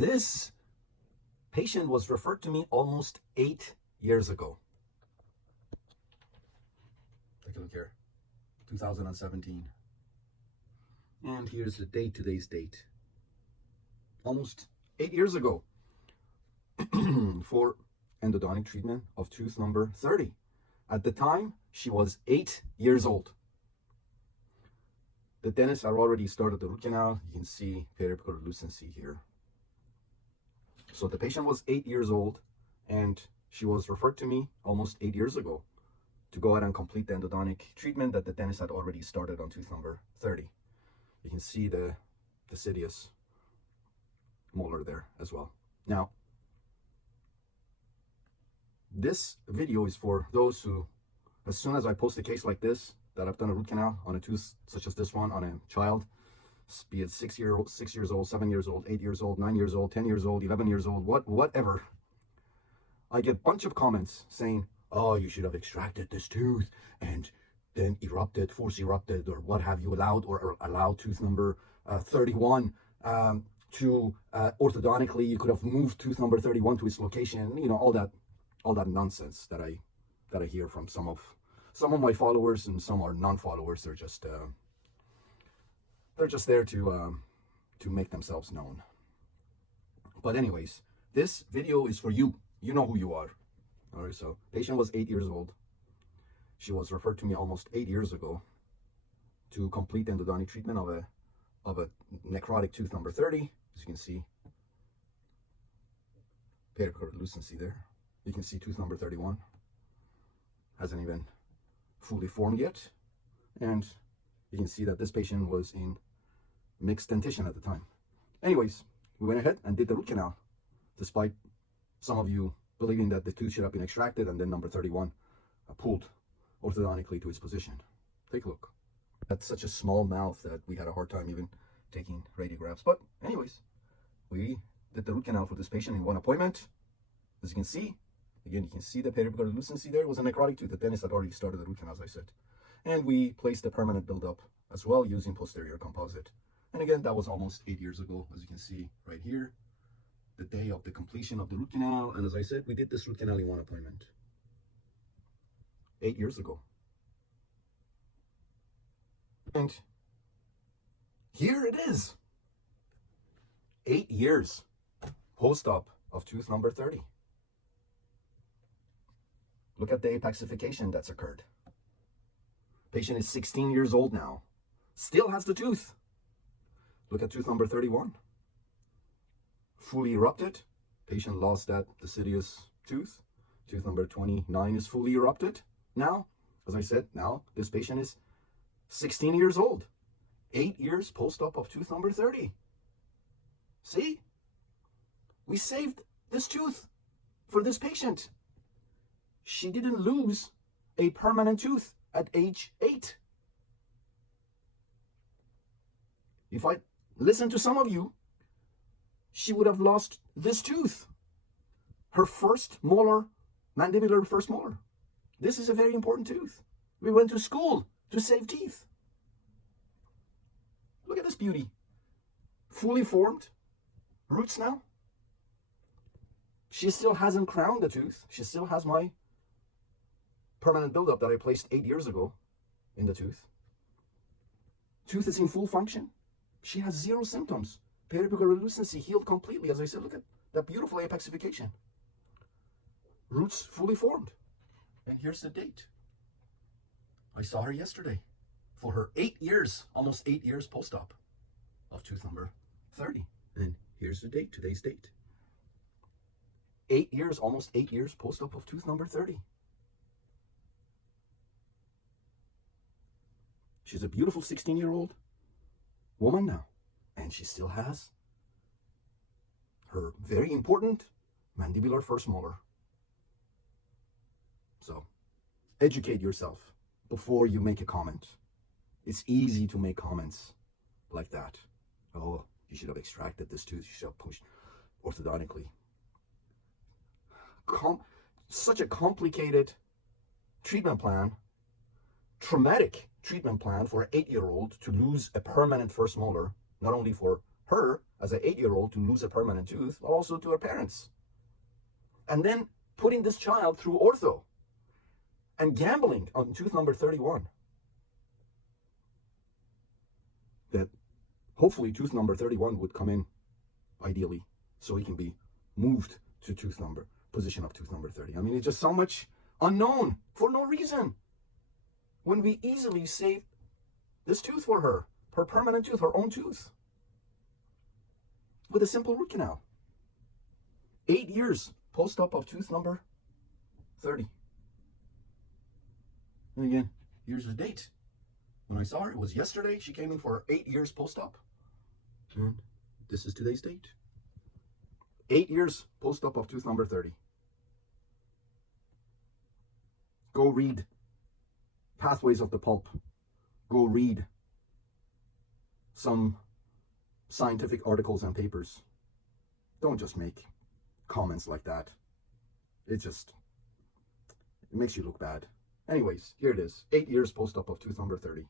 This patient was referred to me almost 8 years ago. Take a look here, 2017. And here's the date, today's date. Almost 8 years ago for endodontic treatment of tooth number 30. At the time, she was 8 years old. The dentist had already started the root canal. You can see periapical lucency here. So the patient was 8 years old, and she was referred to me almost 8 years ago to go ahead and complete the endodontic treatment that the dentist had already started on tooth number 30. You can see the deciduous molar there as well. Now, this video is for those who, as soon as I post a case like this, that I've done a root canal on a tooth such as this one on a child, be it 6 years old, 7 years old, 8 years old, 9 years old, 10 years old, 11 years old, whatever, I get a bunch of comments saying, oh, you should have extracted this tooth and then force erupted, or what have you, allowed tooth number 31 to orthodontically, you could have moved tooth number 31 to its location, you know, all that nonsense that I hear from some of my followers, and some are non-followers. They're just there to make themselves known. But anyways, this video is for you. You know who you are. All right, so patient was 8 years old. She was referred to me almost 8 years ago to complete endodontic treatment of a necrotic tooth number 30. As you can see, periapical lucency there. You can see tooth number 31 hasn't even fully formed yet, and you can see that this patient was in mixed dentition at the time. Anyways, we went ahead and did the root canal, despite some of you believing that the tooth should have been extracted and then number 31 pulled orthodontically to its position. Take a look. That's such a small mouth that we had a hard time even taking radiographs. But anyways, we did the root canal for this patient in one appointment. As you can see, again, you can see the periapical lucency there. It was a necrotic tooth. The dentist had already started the root canal, as I said. And we placed the permanent buildup as well using posterior composite. And again, that was almost 8 years ago, as you can see right here, the day of the completion of the root canal. And as I said, we did this root canal in one appointment 8 years ago. And here it is, 8 years post-op of tooth number 30. Look at the apexification that's occurred. Patient is 16 years old now, still has the tooth. Look at tooth number 31. Fully erupted. Patient lost that deciduous tooth. Tooth number 29 is fully erupted. Now, as I said, now this patient is 16 years old. 8 years post-op of tooth number 30. See? We saved this tooth for this patient. She didn't lose a permanent tooth at age 8. If I listen to some of you, she would have lost this tooth, her first molar, mandibular first molar. This is a very important tooth. We went to school to save teeth. Look at this beauty. Fully formed roots now. She still hasn't crowned the tooth. She still has my permanent buildup that I placed 8 years ago in the tooth. Tooth is in full function. She has 0 symptoms. Periapical lucency healed completely. As I said, look at that beautiful apexification. Roots fully formed. And here's the date. I saw her yesterday for her 8 years, almost 8 years post-op of tooth number 30. And here's the date, today's date. 8 years, almost 8 years post-op of tooth number 30. She's a beautiful 16-year-old woman now, and she still has her very important mandibular first molar. So, educate yourself before you make a comment. It's easy to make comments like that. Oh, you should have extracted this tooth. You should have pushed orthodontically. Such a complicated treatment plan, traumatic treatment plan for an 8-year-old to lose a permanent first molar, not only for her as an 8-year-old to lose a permanent tooth, but also to her parents. And then putting this child through ortho and gambling on tooth number 31. That hopefully tooth number 31 would come in, ideally, so he can be moved to position of tooth number 30. I mean, it's just so much unknown for no reason. When we easily saved this tooth for her permanent tooth, her own tooth, with a simple root canal. 8 years post-op of tooth number 30. And again, here's the date. When I saw her, it was yesterday. She came in for 8 years post-op. And this is today's date. 8 years post-op of tooth number 30. Go read Pathways of the Pulp. Go read some scientific articles and papers. Don't just make comments like that. It makes you look bad. Anyways, here it is. 8 years post-op of tooth number 30.